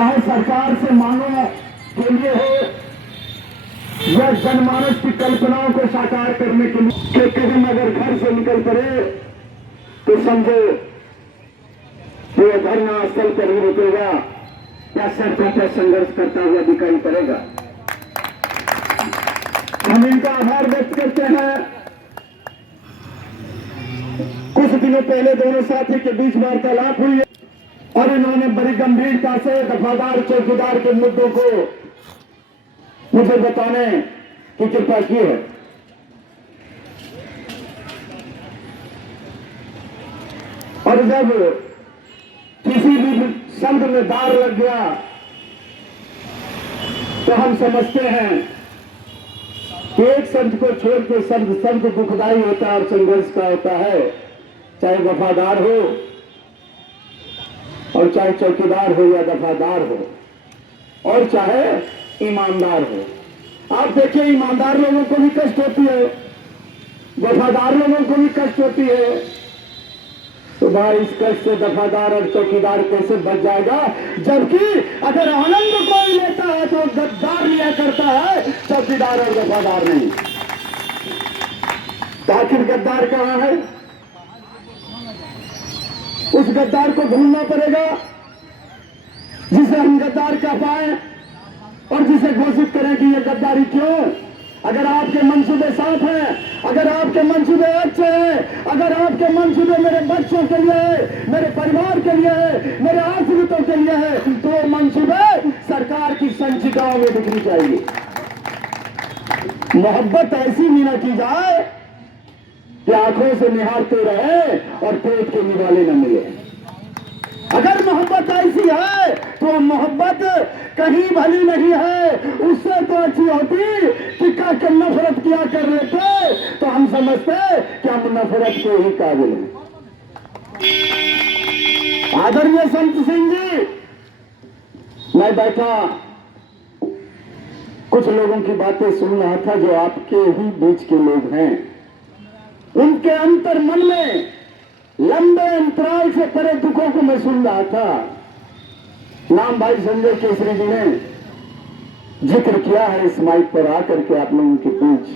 चाहे सरकार से मांगों के लिए हो या जनमानस की कल्पनाओं को साकार करने के लिए कि कदम अगर घर से निकल पड़े तो समझो कि यह धरना स्थल पर ही रुकेगा या सड़कों पर संघर्ष करता हुआ दिखाई पड़ेगा। हम इनका आभार व्यक्त करते हैं। कुछ दिनों पहले दोनों साथी के बीच वार्तालाप हुई और इन्होंने बड़ी गंभीरता से दफादार चौकीदार के मुद्दों को मुझे बताने की कृपा की है। और जब किसी भी शब्द में दार लग गया तो हम समझते हैं कि एक शब्द को छोड़ के शब्द दुखदाई होता है और संघर्ष का होता है, चाहे वफादार हो और चाहे चौकीदार हो या दफादार हो और चाहे ईमानदार हो। आप देखिए, ईमानदार लोगों को भी कष्ट होती है, वफादार लोगों को भी कष्ट होती है, तो भाई इस कष्ट से दफादार और चौकीदार कैसे बच जाएगा? जबकि अगर आनंद कोई लेता है तो गद्दार लिया करता है, चौकीदार और वफादार नहीं। तो आखिर गद्दार कहां है? उस गद्दार को ढूंढना पड़ेगा जिसे हम गद्दार कह पाए और जिसे घोषित करें कि यह गद्दारी क्यों। अगर आपके मंसूबे साफ हैं, अगर आपके मंसूबे अच्छे हैं, अगर आपके मंसूबे मेरे बच्चों के लिए है, मेरे परिवार के लिए है, मेरे आश्रितों के लिए है, तो वो मंसूबे सरकार की संचिताओं में दिखनी चाहिए। मोहब्बत ऐसी मीना की जाए कि आंखों से निहारते रहे और पेट के निवाले न मिले। अगर मोहब्बत ऐसी है तो मोहब्बत कहीं भली नहीं है, उससे तो अच्छी होती कि के नफरत किया कर लेते, तो हम समझते कि हम नफरत के ही काबिल हैं। आदरणीय संत सिंह जी, मैं बैठा कुछ लोगों की बातें सुन रहा था जो आपके ही बीच के लोग हैं। उनके अंतर मन में लंबे अंतराल से परे दुखों को मैं सुन रहा था। नाम भाई संजय केसरी जी ने जिक्र किया है इस माइक पर आकर के आप लोगों के बीच।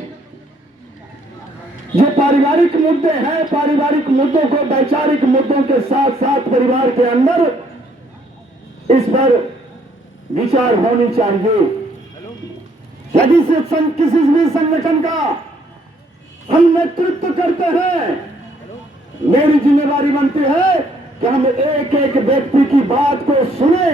जो पारिवारिक मुद्दे हैं, पारिवारिक मुद्दों को वैचारिक मुद्दों के साथ साथ परिवार के अंदर इस पर विचार होनी चाहिए। यदि किसी भी संगठन का हम नेतृत्व करते हैं, मेरी जिम्मेदारी बनती है कि हम एक एक व्यक्ति की बात को सुने,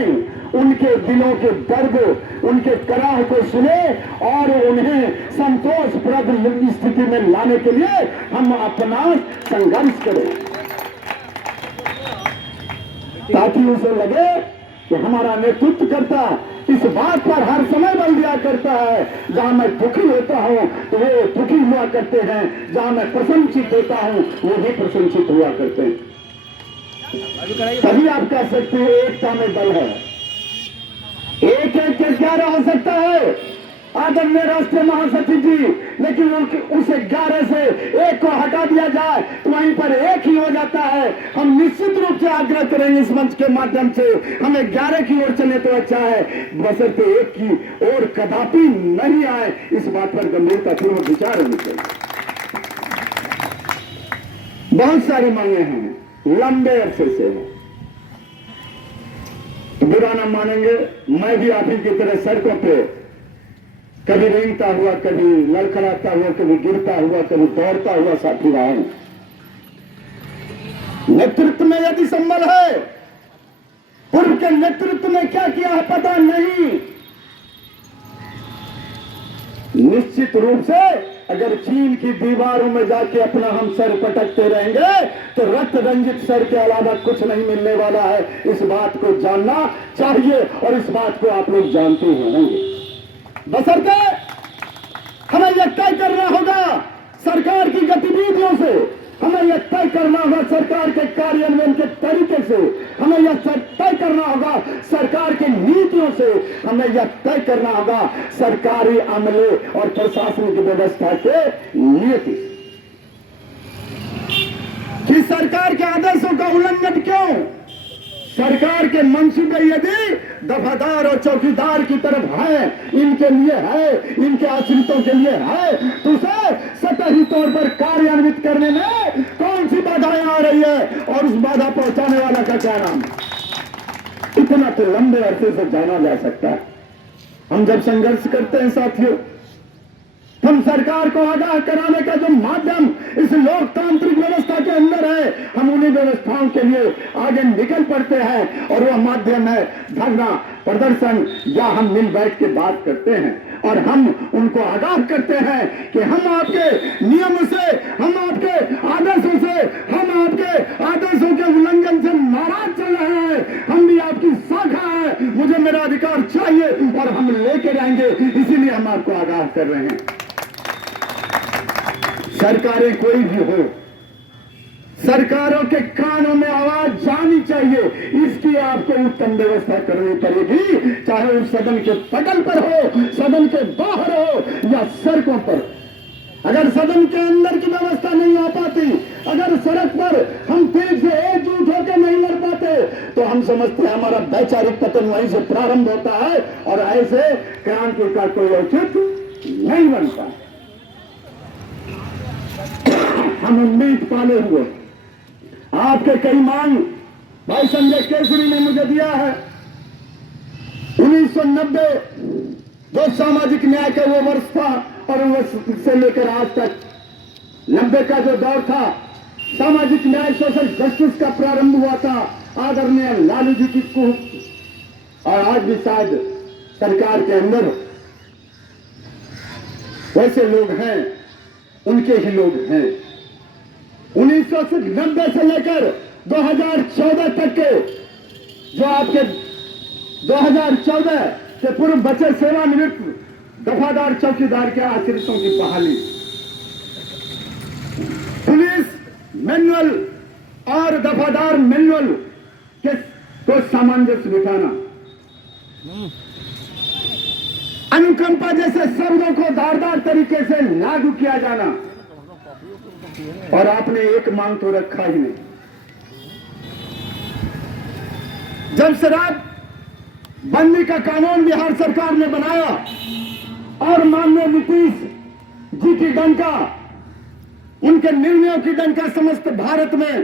उनके दिलों के दर्द, उनके कराह को सुने और उन्हें संतोषप्रद स्थिति में लाने के लिए हम अपना संघर्ष करें, ताकि उसे लगे कि हमारा नेतृत्व करता इस बात पर हर समय बल दिया करता है। जहां मैं दुखी होता हूं तो वो दुखी हुआ करते हैं, जहां मैं प्रसन्नचित होता हूं वो भी प्रसन्नचित हुआ करते हैं। तभी आप कह सकते हैं एकता में बल है। एक एक के 11 हो सकता है आदरणीय राष्ट्रीय महासचिव जी, लेकिन उस 11 से एक को हटा दिया जाए तो वहीं पर एक ही हो जाता है। हम निश्चित रूप से आग्रह करेंगे इस मंच के माध्यम से, हमें 11 की ओर चले तो अच्छा है, बशर्ते एक की ओर कदापि नहीं आए। इस बात पर गंभीरतापूर्वक विचार होनी चाहिए। बहुत सारी मांगे हैं, लंबे अरसे से हैं, बुरा ना मानेंगे, मैं भी आप ही की तरह सड़कों पे कभी रेंगता हुआ, कभी लड़खड़ाता हुआ, कभी गिरता हुआ, कभी दौड़ता हुआ साथी रहा हूं। नेतृत्व में यदि संबल है, पूर्व के नेतृत्व में क्या किया है पता नहीं। निश्चित रूप से अगर चीन की दीवारों में जाके अपना हम सर पटकते रहेंगे तो रक्त रंजित सर के अलावा कुछ नहीं मिलने वाला है। इस बात को जानना चाहिए और इस बात को आप लोग जानते होंगे। बशर्ते हमें यह तय करना होगा सरकार की गतिविधियों से, हमें यह तय करना होगा सरकार के कार्यान्वयन के तरीके से, हमें यह तय करना होगा सरकार की नीतियों से, हमें यह तय करना होगा सरकारी अमले और प्रशासनिक व्यवस्था के नीति कि सरकार के आदेशों का उल्लंघन क्यों, सरकार के मंसूबे यदि दफादार और चौकीदार की तरफ है, इनके लिए है, इनके आश्रितों के लिए है, तो उसे सतही तौर पर कार्यान्वित करने में कौन सी बाधाएं आ रही है और उस बाधा पहुंचाने वाला का क्या नाम है? इतना तो लंबे अरसे से जाना जा सकता है। हम जब संघर्ष करते हैं साथियों, हम सरकार को आगाह कराने का जो माध्यम इस लोकतांत्रिक व्यवस्था के अंदर है, हम उन्हीं व्यवस्थाओं के लिए आगे निकल पड़ते हैं और वह माध्यम है धरना, प्रदर्शन, या हम मिल बैठ के बात करते हैं और हम उनको आगाह करते हैं कि हम आपके नियम से, हम आपके आदर्शों से, हम आपके आदर्शों के उल्लंघन से नाराज चल रहे हैं। हम भी आपकी शाखा है, मुझे मेरा अधिकार चाहिए और हम लेके जाएंगे, इसीलिए हम आपको आगाह कर रहे हैं। सरकारें कोई भी हो, सरकारों के कानों में आवाज जानी चाहिए, इसकी आपको उत्तम व्यवस्था करनी पड़ेगी, चाहे उस सदन के पटल पर हो, सदन के बाहर हो या सड़कों पर। अगर सदन के अंदर की व्यवस्था नहीं आ पाती, अगर सड़क पर हम तेज से एकजुट होकर नहीं लड़ पाते, तो हम समझते हैं हमारा वैचारिक पतन वहीं से प्रारंभ होता है और ऐसे क्रांति का कोई औचित्य नहीं बनता। हम उम्मीद पाले हुए, आपके कई मांग भाई संजय केसरी ने मुझे दिया है। 1990 जो सामाजिक न्याय का वो वर्ष था और उससे लेकर आज तक 90 का जो दौर था, सामाजिक न्याय सोशल जस्टिस का प्रारंभ हुआ था आदरणीय लालू जी की कूप, और आज भी शायद सरकार के अंदर वैसे लोग हैं, उनके ही लोग हैं। 1990 से लेकर 2014 तक के जो आपके 2014 के पूर्व बचे सेवानिवृत्त दफादार चौकीदार के आश्रितों की बहाली, पुलिस मैनुअल और दफादार मैनुअल के तो सामंजस्य बिठाना, अनुकंपा जैसे शब्दों को धारदार तरीके से लागू किया जाना, और आपने एक मांग तो रखा ही नहीं। जब शराब बंदी का कानून बिहार सरकार ने बनाया और माननीय नीतीश जी की डंका, उनके निर्णयों की डंका समस्त भारत में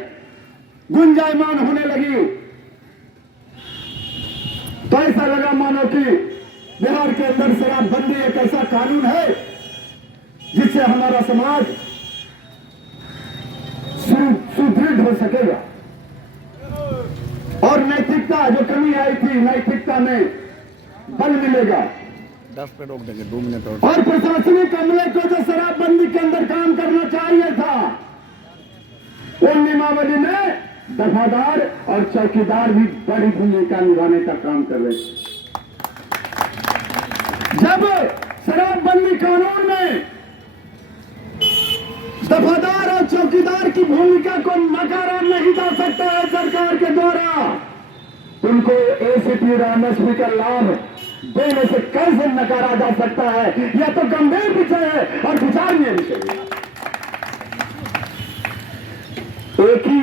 गुंजायमान होने लगी, तो ऐसा लगा मानो कि बिहार के अंदर शराबबंदी एक ऐसा कानून है जिससे हमारा समाज सुदृढ़ हो सकेगा और नैतिकता जो कमी आई थी, नैतिकता में बल मिलेगा। 10 पे रोक देंगे, 2 मिनट और प्रशासनिक अमले को जो शराबबंदी के अंदर काम करना चाहिए था, वो नियमावली में दफादार और चौकीदार भी बड़ी भूमिका निभाने का काम कर रहे हैं। जब शराबबंदी कानून में दफादार और चौकीदार की भूमिका को नकारा नहीं जा सकता है सरकार के द्वारा, उनको एसीपी और एमएसपी का लाभ देने से कैसे नकारा जा सकता है? यह तो गंभीर विषय है और विचारणीय विषय है। एक ही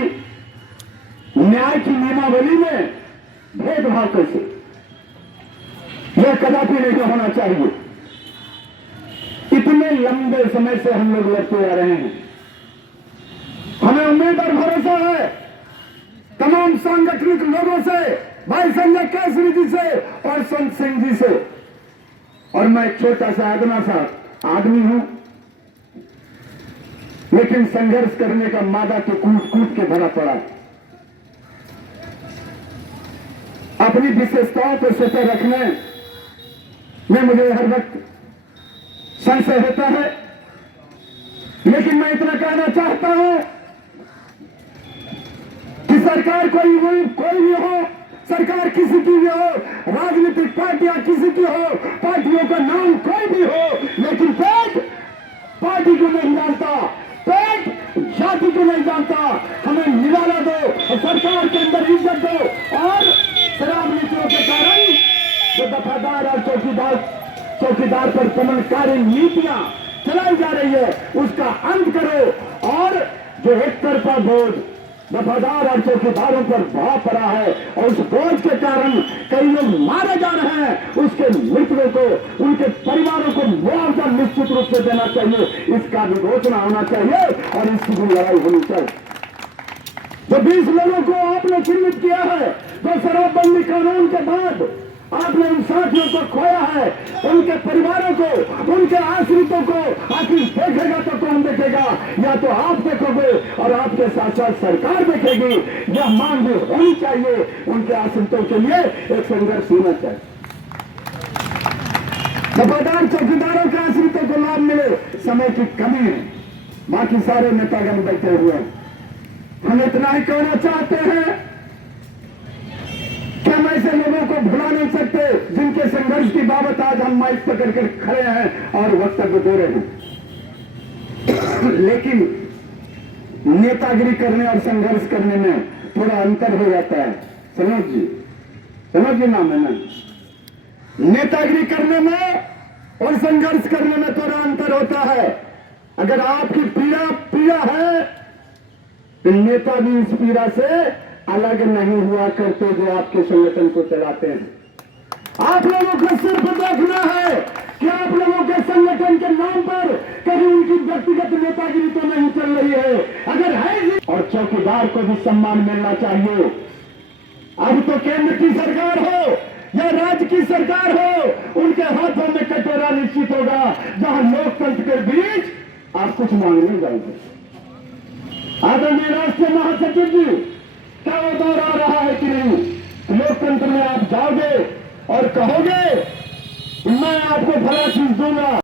न्याय की नियमावली में भेदभाव कैसे? यह कदापि नहीं होना चाहिए। इतने लंबे समय से हम लोग लड़ते आ रहे हैं, हमें उम्मीद और भरोसा है तमाम सांगठनिक लोगों से, भाई संजय केसरी जी से और संत सिंह जी से, और मैं एक छोटा सा अदना सा आदमी हूं, लेकिन संघर्ष करने का मादा तो कूट कूट के भरा पड़ा है। अपनी विशेषताओं को सतह रखने में मुझे हर वक्त संशय होता है, लेकिन मैं इतना कहना चाहता हूं कि सरकार कोई भी हो, सरकार किसी की भी हो, राजनीतिक पार्टियां किसी की हो, पार्टियों का नाम कोई भी हो, लेकिन पेट पार्टी को नहीं जानता, पेट जाति को नहीं जानता। हमें निवाला दो और सरकार के अंदर इज्जत दो, और शराब नीतियों के कारण जो दफादार और चौकीदार पर दमनकारी नीतियां चलाई जा रही है उसका अंत करो, और जो एक तरफा बोझ वफादार और चौकीदारों पर भाव पड़ा है और उस बोझ के कारण कई लोग मारे जा रहे हैं। उसके मृतकों को, उनके परिवारों को मुआवजा निश्चित रूप से देना चाहिए। इसका भी घोषणा होना चाहिए और इसकी भी लड़ाई होनी चाहिए। जो 20 लोगों को आपने चिन्हित किया है, जो शराबबंदी कानून के बाद आपने उन साथियों को खोया है, उनके परिवारों को, उनके आश्रितों को आखिर देखेगा तो कौन देखेगा? या तो आप देखोगे और आपके साथ साथ सरकार देखेगी। यह मांग भी होनी चाहिए। उनके आश्रितों के लिए एक संघर्ष होना चाहिए। वफादार चौकीदारों के आश्रितों को लाभ मिले, समय की कमी है। बाकी सारे नेतागण बैठे हुए हैं। हम इतना ही कहना चाहते हैं कि हम ऐसे लोगों को भुला नहीं सकते जिनके संघर्ष की बाबत आज हम माइक पकड़ कर खड़े हैं और वक्तव्य दे रहे हैं। लेकिन नेतागिरी करने और संघर्ष करने में थोड़ा अंतर हो जाता है। समझिए नाम है ना, नेतागिरी करने में और संघर्ष करने में थोड़ा अंतर होता है। अगर आपकी पीड़ा है तो नेता भी इस पीड़ा से अलग नहीं हुआ करते जो आपके संगठन को चलाते हैं। आप लोगों को सिर्फ देखना है कि आप लोगों के संगठन के नाम पर कभी उनकी व्यक्तिगत नेतागिरी तो नहीं चल रही है। अगर है और चौकीदार को भी सम्मान मिलना चाहिए। अब तो केंद्र की सरकार हो या राज्य की सरकार हो, उनके हाथों में कटोरा निश्चित होगा जहां लोकतंत्र के बीच आप कुछ मांगने जाएंगे। आदरणीय राष्ट्रीय महासचिव जी, क्या वो दौर आ रहा है कि नहीं? लोकतंत्र में आप जाओगे और कहोगे मैं आपको भला चीज दूंगा।